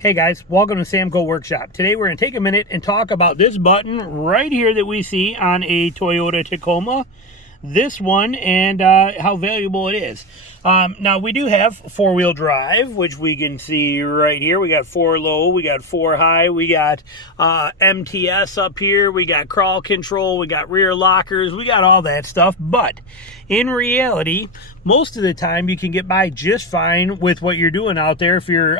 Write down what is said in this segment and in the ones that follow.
Hey guys, welcome to Samco Workshop. Today we're going to take a minute and talk about this button right here that we see on a Toyota Tacoma. This one and how valuable it is. Now we do have four-wheel drive, which we can see right here. We got 4 low, we got 4 high, we got MTS up here, we got crawl control, we got rear lockers, we got all that stuff. But in reality, most of the time you can get by just fine with what you're doing out there if you're,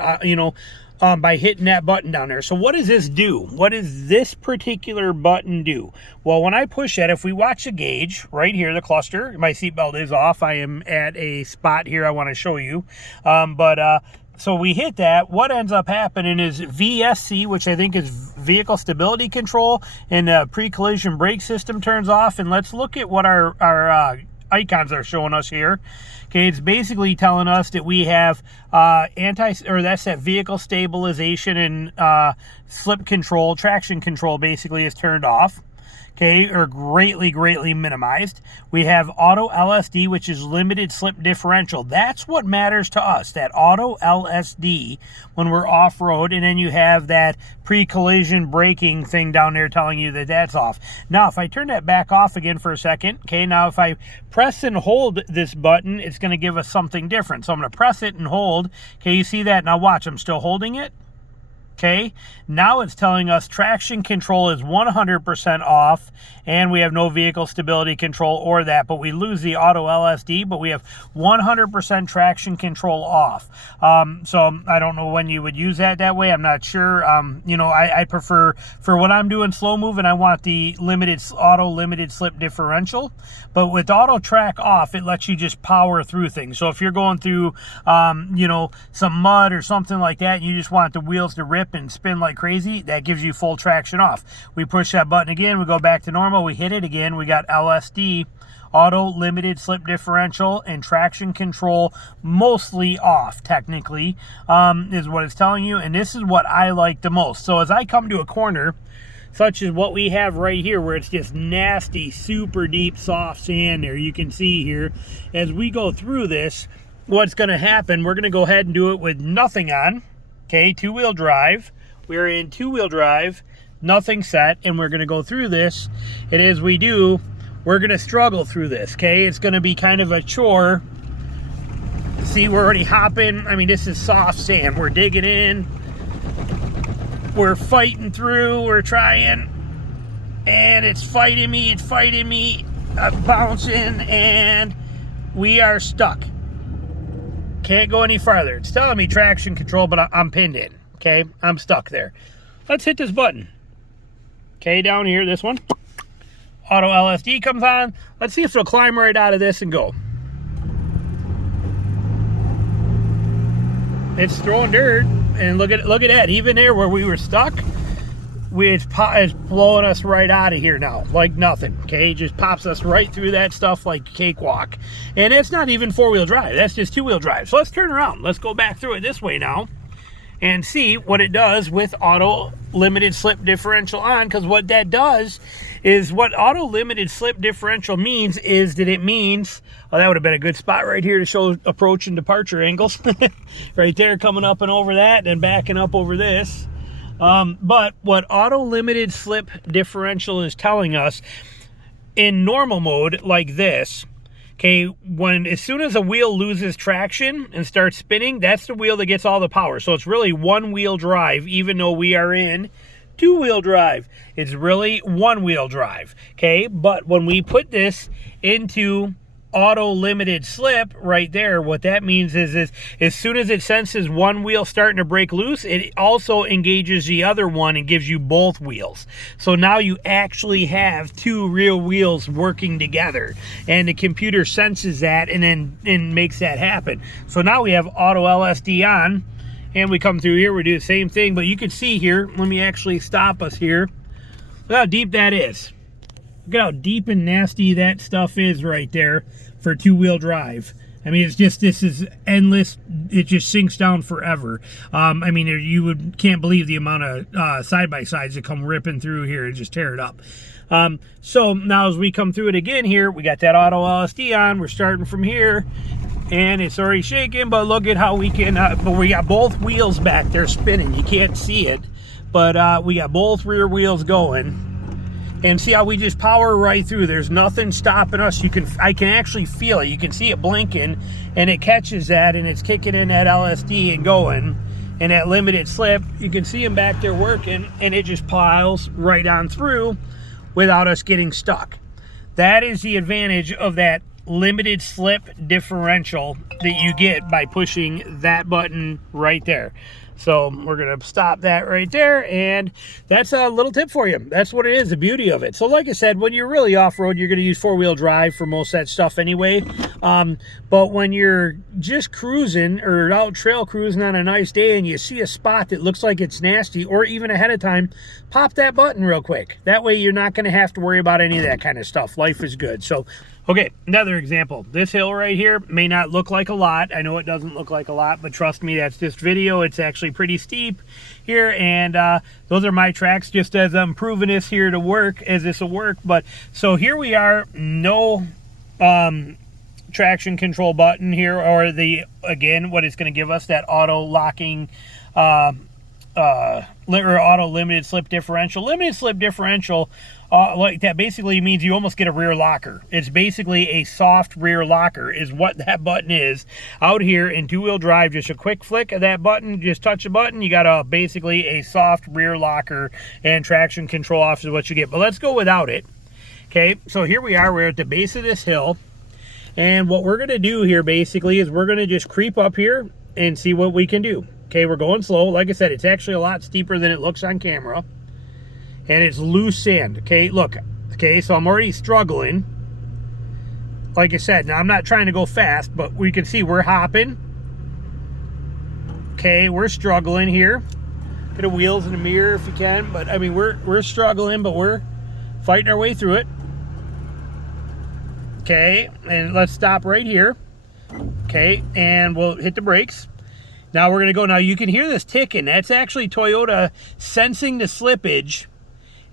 by hitting that button down there. So what does this do? What does this particular button do? Well, when I push that, if we watch the gauge right here, the cluster, my seatbelt is off. I am at a spot here I want to show you. So we hit that. What ends up happening is VSC, which I think is vehicle stability control, and the pre-collision brake system turns off. And let's look at what our icons are showing us here. Okay, it's basically telling us that we have that's that vehicle stabilization and slip control, traction control basically is turned off. Okay, or greatly minimized. We have auto LSD, which is limited slip differential. That's what matters to us, that auto LSD when we're off-road. And then you have that pre-collision braking thing down there telling you that that's off. Now, if I turn that back off again for a second, okay, now if I press and hold this button, it's going to give us something different. So I'm going to press it and hold. Okay, you see that? Now watch, I'm still holding it. Okay, now it's telling us traction control is 100% off and we have no vehicle stability control or that, but we lose the auto LSD, but we have 100% traction control off. So I don't know when you would use that way. I'm not sure. I prefer, for what I'm doing slow moving, I want the auto limited slip differential, but with auto track off, it lets you just power through things. So if you're going through, some mud or something like that, and you just want the wheels to rip and spin like crazy, that gives you full traction off. We push that button again, we go back to normal, we hit it again, we got LSD, auto limited slip differential, and traction control mostly off technically, is what it's telling you. And this is what I like the most. So as I come to a corner such as what we have right here, where it's just nasty, super deep, soft sand there, you can see here, as we go through this, what's going to happen, we're going to go ahead and do it with nothing on. Okay, two-wheel drive. We're in two-wheel drive, nothing set, and we're going to go through this. And as we do, we're going to struggle through this, okay? It's going to be kind of a chore. See, we're already hopping. I mean, this is soft sand. We're digging in. We're fighting through. We're trying. And it's fighting me. I'm bouncing, and we are stuck. Can't go any farther. It's telling me traction control, but I'm pinned in. Okay, I'm stuck there. Let's hit this button. Okay, down here, this one. Auto LSD comes on. Let's see if it'll climb right out of this and go. It's throwing dirt, and look at that. Even there where we were stuck, it's blowing us right out of here now, like nothing. Okay, it just pops us right through that stuff like cakewalk. And it's not even four-wheel drive, that's just two-wheel drive. So let's turn around, let's go back through it this way now and see what it does with auto limited slip differential on. Because what that does is, what auto limited slip differential means is that it means, well, that would have been a good spot right here to show approach and departure angles. Right there, coming up and over that and backing up over this. But what auto limited slip differential is telling us, in normal mode like this, okay, as soon as a wheel loses traction and starts spinning, that's the wheel that gets all the power. So it's really one-wheel drive, even though we are in two-wheel drive. It's really one-wheel drive, okay? But when we put this into auto limited slip right there, what that means is as soon as it senses one wheel starting to break loose, it also engages the other one and gives you both wheels. So now you actually have two real wheels working together, and the computer senses that and makes that happen. So now we have auto LSD on, and we come through here, we do the same thing. But you can see here, let me actually stop us here. Look how deep that is. Look at how deep and nasty that stuff is right there for two-wheel drive. I mean, it's just, this is endless. It just sinks down forever. I mean, you can't believe the amount of side-by-sides that come ripping through here and just tear it up. So now as we come through it again here, we got that auto LSD on. We're starting from here. and it's already shaking, but look at how we can, but we got both wheels back there spinning. You can't see it, but we got both rear wheels going. And see how we just power right through. There's nothing stopping us. I can actually feel it. You can see it blinking, and it catches that, and it's kicking in that LSD and going. And that limited slip, you can see them back there working, and it just piles right on through without us getting stuck. That is the advantage of that limited slip differential that you get by pushing that button right there. So we're going to stop that right there, and that's a little tip for you. That's what it is, the beauty of it. So like I said, when you're really off-road, you're going to use four-wheel drive for most of that stuff anyway. But when you're just cruising or out trail cruising on a nice day and you see a spot that looks like it's nasty, or even ahead of time, pop that button real quick. That way you're not going to have to worry about any of that kind of stuff. Life is good. So okay, another example. This hill right here may not look like a lot. I know it doesn't look like a lot, but trust me, that's just video. It's actually pretty steep here, and those are my tracks, just as I'm proving this here to work, as this will work. But so here we are, no traction control button here, or again, what it's going to give us, that auto locking or auto limited slip differential. Limited slip differential, like that basically means you almost get a rear locker. It's basically a soft rear locker is what that button is. Out here in two-wheel drive, just a quick flick of that button, just touch the button, you got basically a soft rear locker, and traction control off is what you get. But let's go without it. Okay, so here we are, we're at the base of this hill, and what we're going to do here basically is we're going to just creep up here and see what we can do. Okay, we're going slow. Like I said, it's actually a lot steeper than it looks on camera. And it's loose sand. Okay, look. Okay, so I'm already struggling. Like I said, now I'm not trying to go fast, but we can see we're hopping. Okay, we're struggling here. Get the wheels in the mirror if you can. But I mean, we're struggling, but we're fighting our way through it. Okay, and let's stop right here. Okay, and we'll hit the brakes. Now we're going to go. Now you can hear this ticking. That's actually Toyota sensing the slippage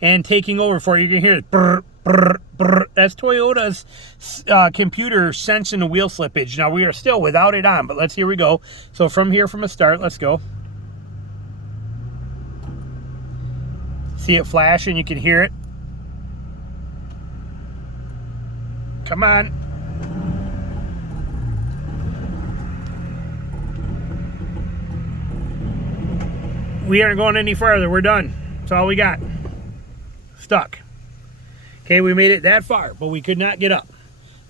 and taking over for you. You can hear it. Brr, brr, brr. That's Toyota's computer sensing the wheel slippage. Now we are still without it on, but here we go. So from here, from a start, let's go. See it flashing. You can hear it. Come on. We aren't going any further. We're done. That's all we got. Stuck. Okay, we made it that far, but we could not get up.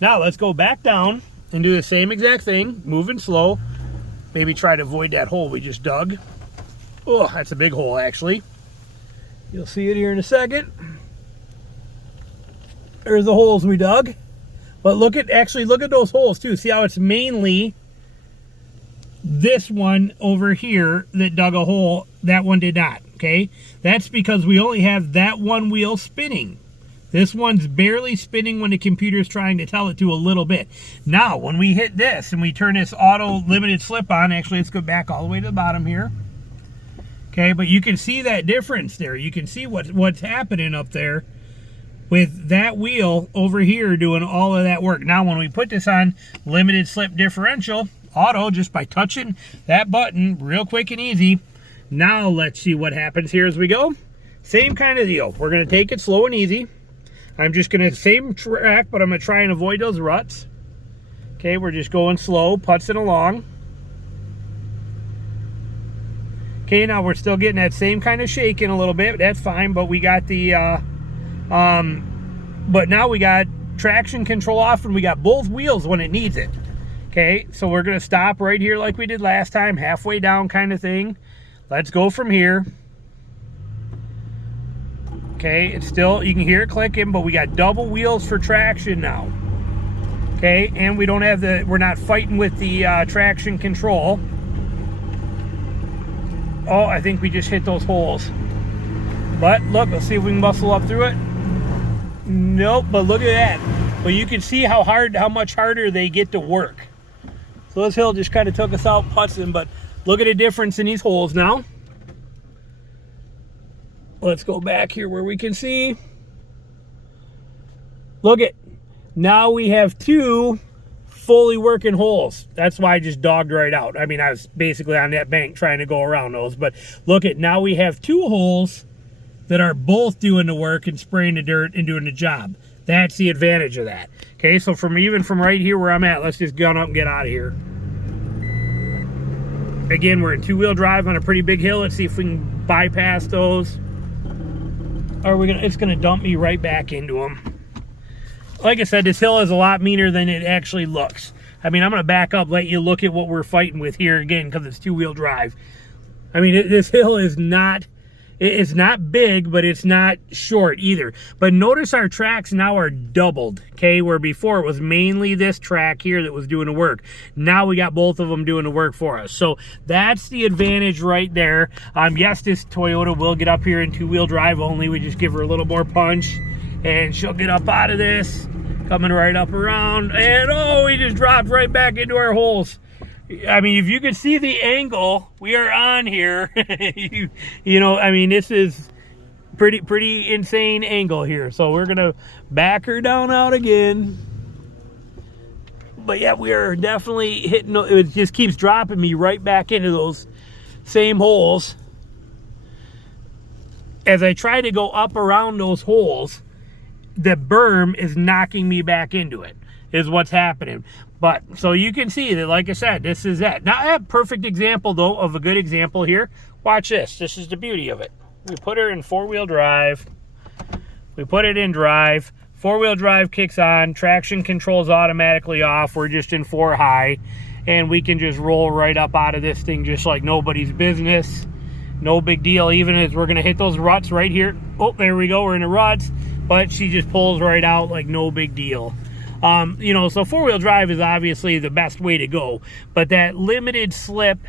Now let's go back down and do the same exact thing, moving slow. Maybe try to avoid that hole we just dug. Oh, that's a big hole actually. You'll see it here in a second. There's the holes we dug. But look at those holes too. See how it's mainly this one over here that dug a hole. That one did not. Okay, that's because we only have that one wheel spinning. This one's barely spinning when the computer's trying to tell it to a little bit. Now, when we hit this and we turn this auto limited slip on, actually, let's go back all the way to the bottom here. Okay, but you can see that difference there. You can see what's happening up there with that wheel over here doing all of that work. Now, when we put this on limited slip differential, auto, just by touching that button real quick and easy. Now let's see what happens here as we go. Same kind of deal. We're going to take it slow and easy. I'm just going to, same track, but I'm going to try and avoid those ruts. Okay, we're just going slow, putzing along. Okay, now we're still getting that same kind of shaking a little bit. That's fine, but we got the, but now we got traction control off and we got both wheels when it needs it. Okay, so we're going to stop right here like we did last time, halfway down kind of thing. Let's go from here. Okay, it's still, you can hear it clicking, but we got double wheels for traction now. Okay, and we don't have we're not fighting with the traction control. Oh, I think we just hit those holes. But look, let's see if we can muscle up through it. Nope, but look at that. But you can see how much harder they get to work. So this hill just kind of took us out putzing, but look at the difference in these holes now. Let's go back here where we can see. Look at, now we have two fully working holes. That's why I just dogged right out. I mean, I was basically on that bank trying to go around those. But look at, now we have 2 holes that are both doing the work and spraying the dirt and doing the job. That's the advantage of that. Okay, so even from right here where I'm at, let's just gun up and get out of here. Again, we're in 2-wheel drive on a pretty big hill. Let's see if we can bypass those. Or it's gonna dump me right back into them. Like I said, this hill is a lot meaner than it actually looks. I mean, I'm gonna back up, let you look at what we're fighting with here again, because it's 2-wheel drive. I mean, this hill is not, it's not big, but it's not short either. But notice our tracks now are doubled, okay? Where before it was mainly this track here that was doing the work. Now we got both of them doing the work for us. So that's the advantage right there. Yes, this Toyota will get up here in 2-wheel drive only. We just give her a little more punch, and she'll get up out of this, coming right up around, and oh, we just dropped right back into our holes. I mean, if you could see the angle we are on here, you know, I mean, this is pretty insane angle here. So we're gonna back her down out again. But yeah, we are definitely hitting, it just keeps dropping me right back into those same holes. As I try to go up around those holes, the berm is knocking me back into it, is what's happening. But so you can see that, like I said, this is that. Now, a perfect example though of a good example here. Watch this. This is the beauty of it. We put her in 4-wheel drive. We put it in drive. 4-wheel drive kicks on. Traction control's automatically off. We're just in 4 high, and we can just roll right up out of this thing just like nobody's business. No big deal. Even as we're gonna hit those ruts right here. Oh, there we go. We're in the ruts, but she just pulls right out like no big deal. You know, so 4-wheel drive is obviously the best way to go, but that limited slip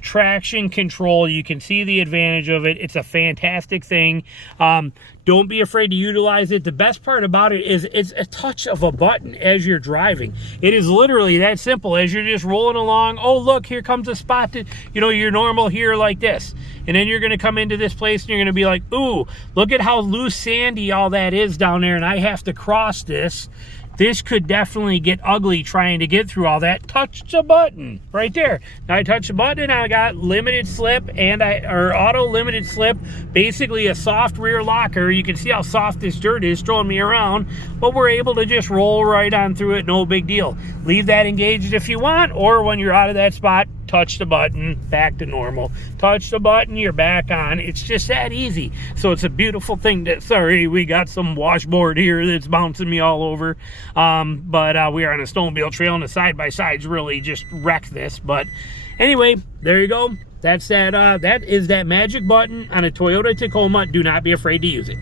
traction control, you can see the advantage of it. It's a fantastic thing. Don't be afraid to utilize it. The best part about it is it's a touch of a button as you're driving. It is literally that simple. As you're just rolling along, oh look, here comes a spot that, you know, you're normal here like this, and then you're going to come into this place and you're going to be like, ooh, look at how loose sandy all that is down there, and I have to cross this. This could definitely get ugly trying to get through all that. Touch the button right there. Now I touch the button and I got limited slip or auto limited slip, basically a soft rear locker. You can see how soft this dirt is throwing me around, but we're able to just roll right on through it, no big deal. Leave that engaged if you want, or when you're out of that spot, touch the button, back to normal. Touch the button, you're back on. It's just that easy. So it's a beautiful thing. Sorry, we got some washboard here that's bouncing me all over. But we are on a snowmobile trail, and the side-by-sides really just wreck this. But anyway, there you go. That's that. That is that magic button on a Toyota Tacoma. Do not be afraid to use it.